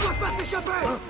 dois pas t'échapper!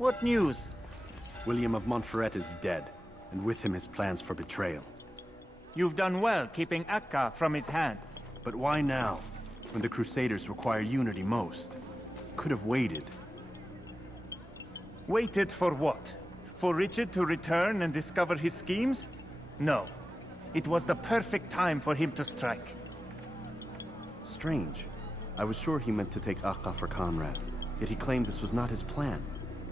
What news? William of Montferrat is dead, and with him his plans for betrayal. You've done well keeping Akka from his hands. But why now, when the Crusaders require unity most? Could have waited. Waited for what? For Richard to return and discover his schemes? No. It was the perfect time for him to strike. Strange. I was sure he meant to take Akka for Conrad, yet he claimed this was not his plan.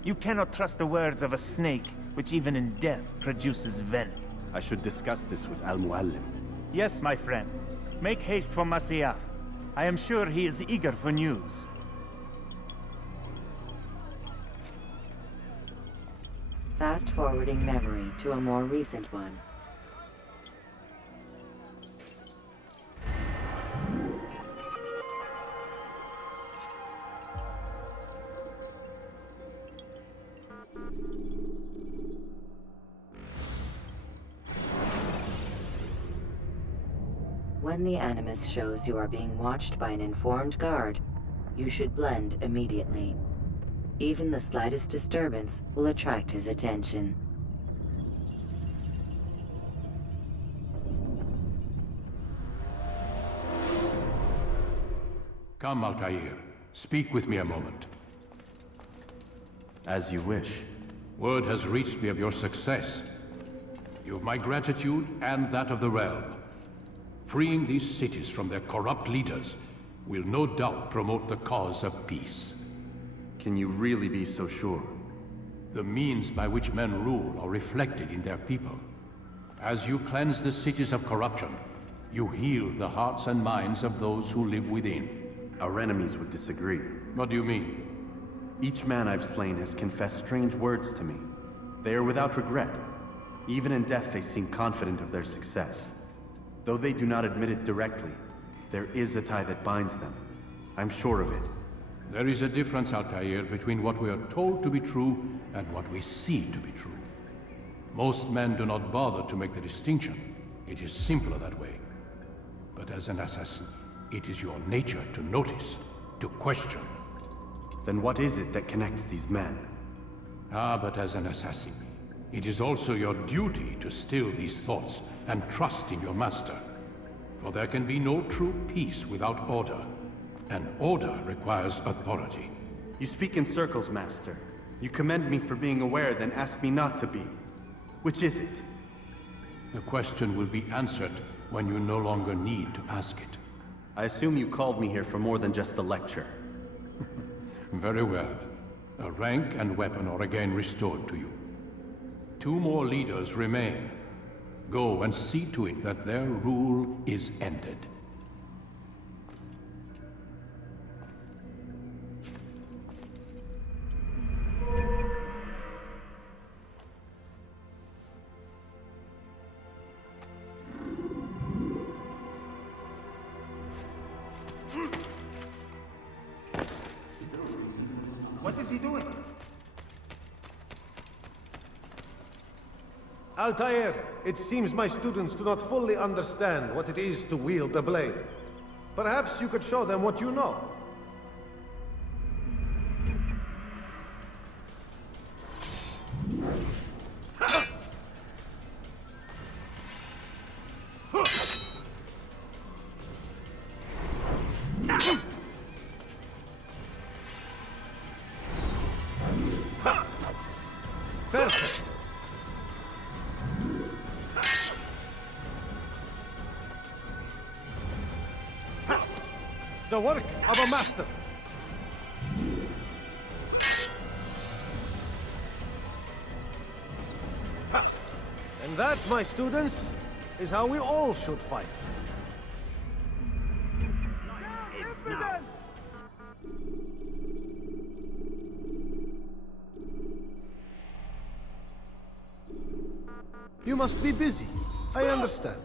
You cannot trust the words of a snake, which even in death produces venom. I should discuss this with Al-Muallim. Yes, my friend. Make haste for Masyaf. I am sure he is eager for news. Fast-forwarding memory to a more recent one. When the Animus shows you are being watched by an informed guard, you should blend immediately. Even the slightest disturbance will attract his attention. Come, Altair. Speak with me a moment. As you wish. Word has reached me of your success. You have my gratitude and that of the realm. Freeing these cities from their corrupt leaders will no doubt promote the cause of peace. Can you really be so sure? The means by which men rule are reflected in their people. As you cleanse the cities of corruption, you heal the hearts and minds of those who live within. Our enemies would disagree. What do you mean? Each man I've slain has confessed strange words to me. They are without regret. Even in death they seem confident of their success. Though they do not admit it directly, there is a tie that binds them. I'm sure of it. There is a difference, Altair, between what we are told to be true and what we see to be true. Most men do not bother to make the distinction. It is simpler that way. But as an assassin, it is your nature to notice, to question. Then what is it that connects these men? But as an assassin, it is also your duty to still these thoughts and trust in your master. For there can be no true peace without order, and order requires authority. You speak in circles, Master. You commend me for being aware, then ask me not to be. Which is it? The question will be answered when you no longer need to ask it. I assume you called me here for more than just a lecture. Very well. A rank and weapon are again restored to you. 2 more leaders remain. Go and see to it that their rule is ended. What is he doing? Altair, it seems my students do not fully understand what it is to wield the blade. Perhaps you could show them what you know. Perfect. The work of a master. And that, my students, is how we all should fight. You must be busy. I understand.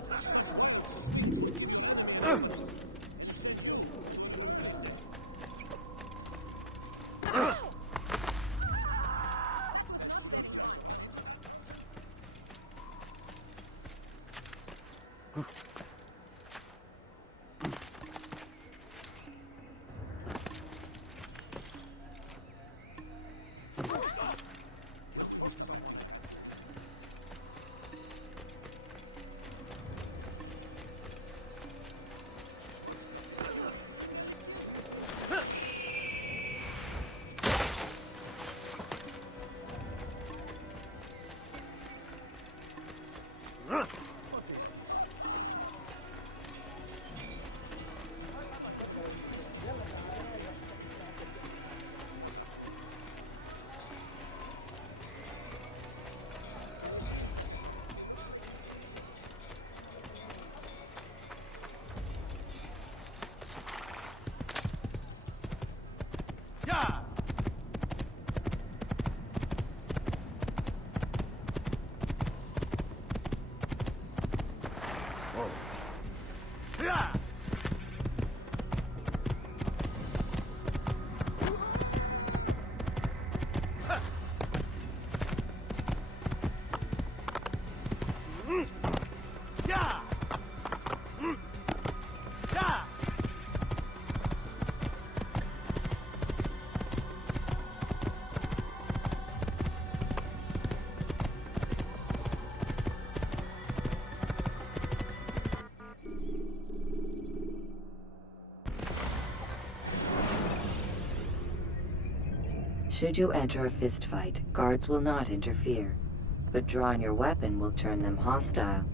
Should you enter a fistfight, guards will not interfere, but drawing your weapon will turn them hostile.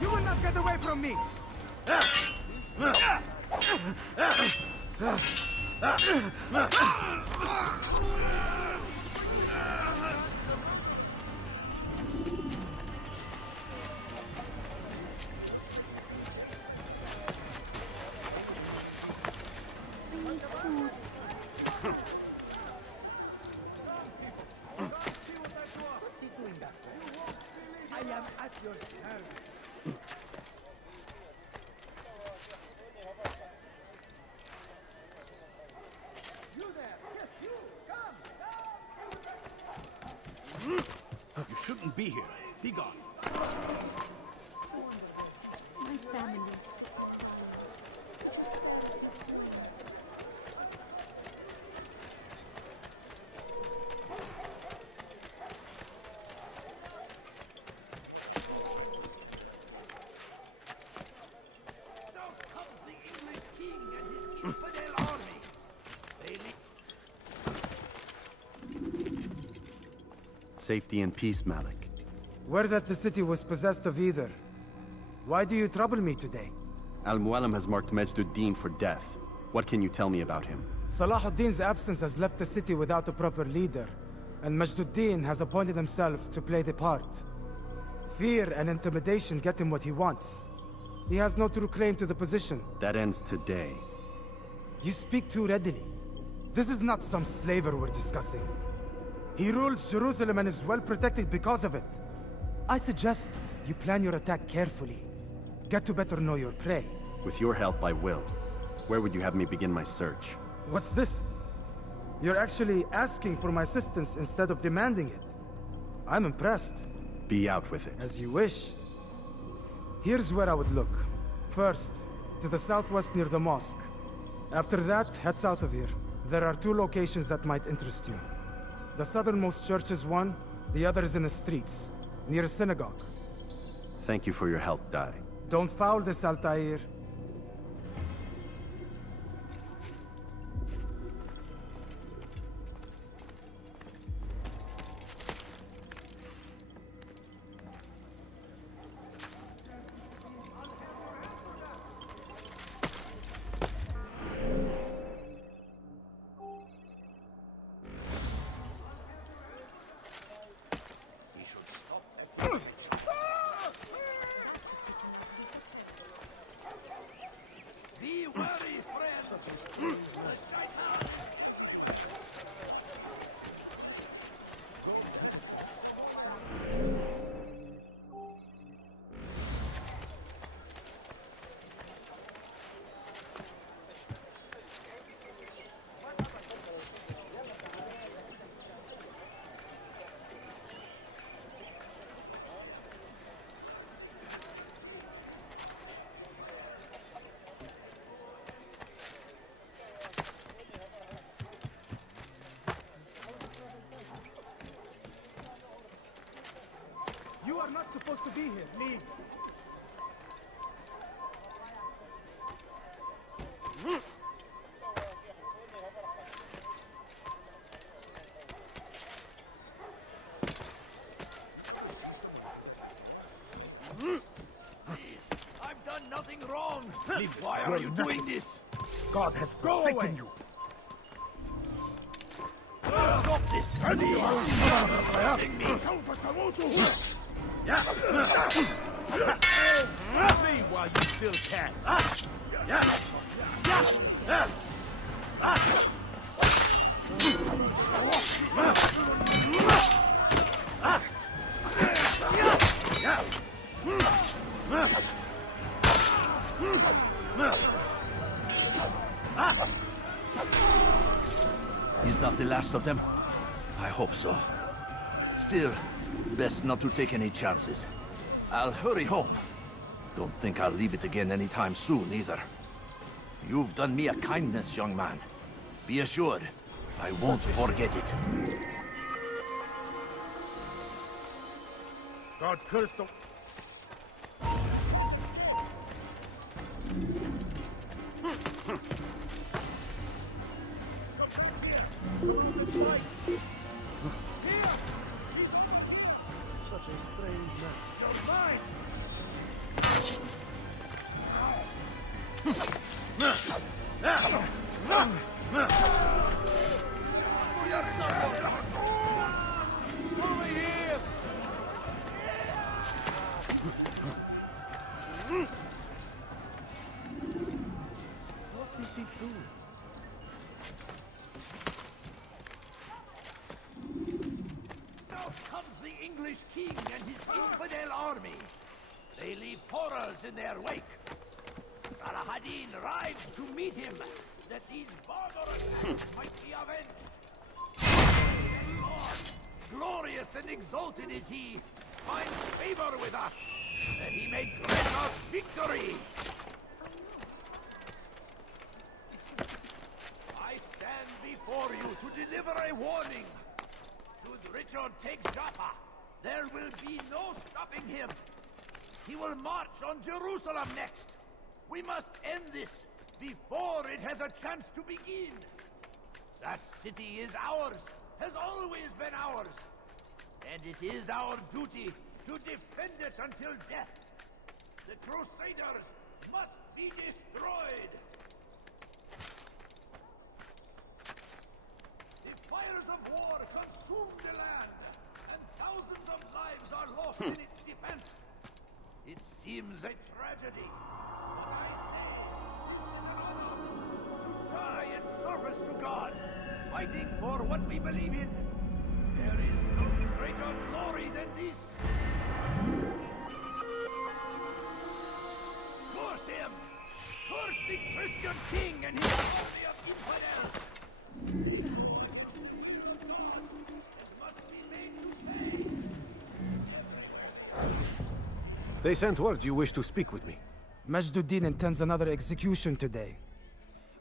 You will not get away from me! I am at your service. You there! Yes, you! Come! You shouldn't be here. Be gone. My family. Safety and peace, Malik. Word that the city was possessed of either. Why do you trouble me today? Al-Mualim has marked Majduddin for death. What can you tell me about him? Salahuddin's absence has left the city without a proper leader, and Majduddin has appointed himself to play the part. Fear and intimidation get him what he wants. He has no true claim to the position. That ends today. You speak too readily. This is not some slaver we're discussing. He rules Jerusalem and is well protected because of it. I suggest you plan your attack carefully. Get to better know your prey. With your help, I will. Where would you have me begin my search? What's this? You're actually asking for my assistance instead of demanding it. I'm impressed. Be out with it. As you wish. Here's where I would look. First, to the southwest near the mosque. After that, head south of here. There are two locations that might interest you. The southernmost church is one, the other is in the streets, near a synagogue. Thank you for your help, Dari. Don't foul this, Altair. supposed to be here. Leave. I've done nothing wrong. Why are you doing this? God has forsaken you. Stop this! Letting me. See while you still can. Is that the last of them? I hope so. Still, best not to take any chances. I'll hurry home. Don't think I'll leave it again anytime soon, either. You've done me a kindness, young man. Be assured, I won't forget it. God curse them. Such a strange man. You're mine! Over here! What is he doing? Now comes the English king and his infidel army. They leave horrors in their wake. Salah-ad-Din rides to meet him, that these barbarous acts might be avenged. Lord, glorious and exalted is he, finds favor with us, that he may grant us victory. I stand before you to deliver a warning. Should Richard take Jaffa, there will be no stopping him. He will march on Jerusalem next. We must end this before it has a chance to begin. That city is ours, has always been ours. And it is our duty to defend it until death. The Crusaders must be destroyed. The fires of war consume the land, and thousands of lives are lost in its defense. It seems a tragedy, but I say this is an honor to die in service to God, fighting for what we believe in. There is no greater glory than this. Curse him! Curse the Christian king and his army of infidels! It must be made to pay. They sent word you wish to speak with me. Majd-ud-Din intends another execution today.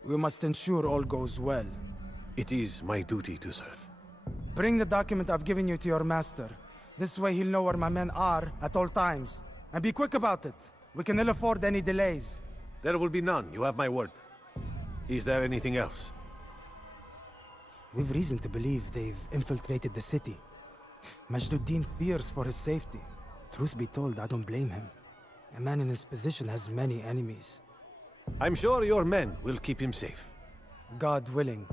We must ensure all goes well. It is my duty to serve. Bring the document I've given you to your master. This way he'll know where my men are at all times. And be quick about it. We can ill afford any delays. There will be none, you have my word. Is there anything else? We've reason to believe they've infiltrated the city. Majd-ud-Din fears for his safety. Truth be told, I don't blame him. A man in his position has many enemies. I'm sure your men will keep him safe. God willing.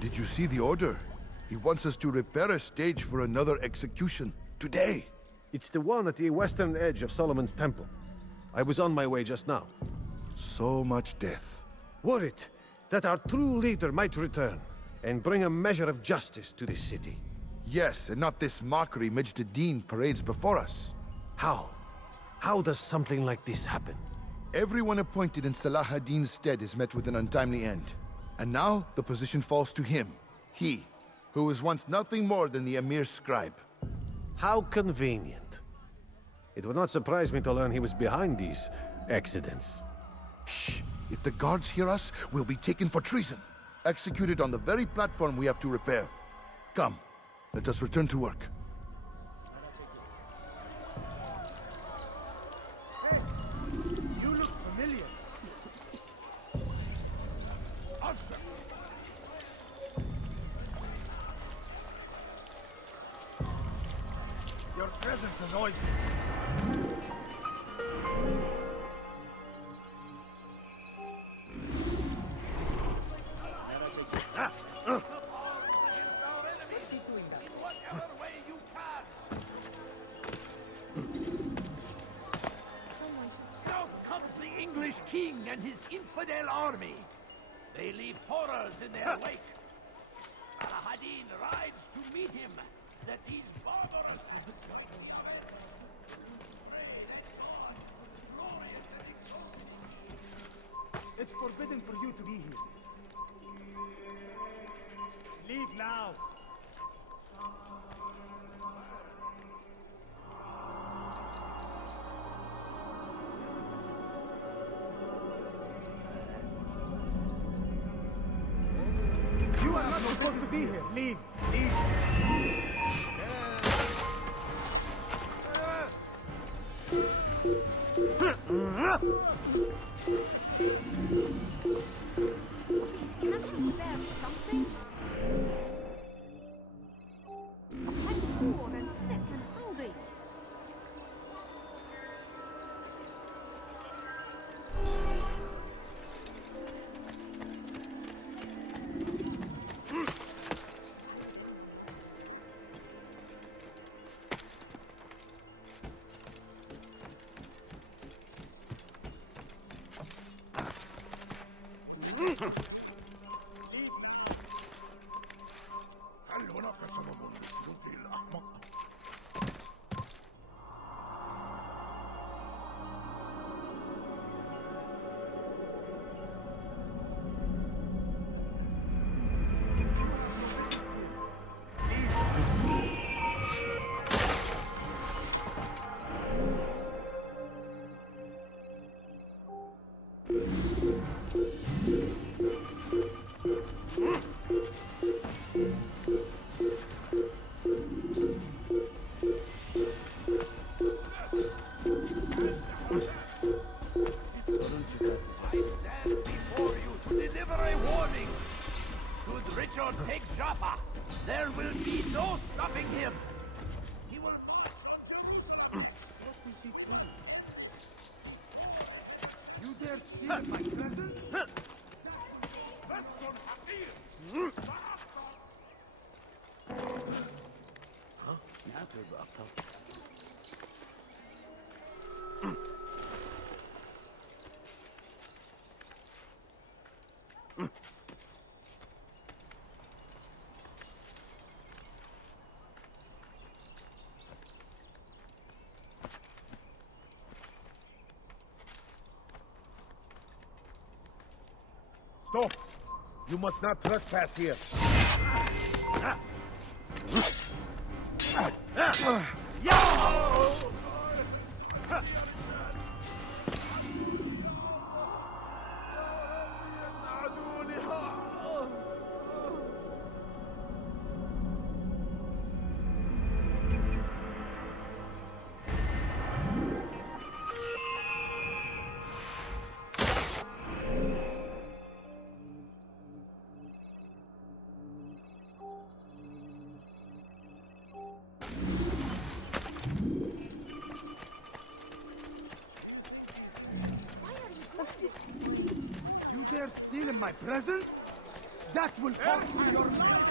Did you see the order? He wants us to repair a stage for another execution. Today! It's the one at the western edge of Solomon's Temple. I was on my way just now. So much death. Were it that our true leader might return and bring a measure of justice to this city. Yes, and not this mockery Majd Addin parades before us. How? How does something like this happen? Everyone appointed in Salah ad-Din's stead is met with an untimely end. And now, the position falls to him. He, who was once nothing more than the Emir's scribe. How convenient. It would not surprise me to learn he was behind these accidents. Shh! If the guards hear us, we'll be taken for treason. Executed on the very platform we have to repair. Come, let us return to work. You look familiar. Your presence annoys me. King and his infidel army. They leave horrors in their wake. Salah ad-Din rides to meet him, that these barbarous... It's forbidden for you to be here. Leave now. You are not supposed to be here. Leave. Leave. Can't you bear something? I'm poor and sick and hungry. Take Joppa. There will be no stopping him. He will... You dare steal my present? Stop! You must not trespass here. You dare steal in my presence? That will cost you your life!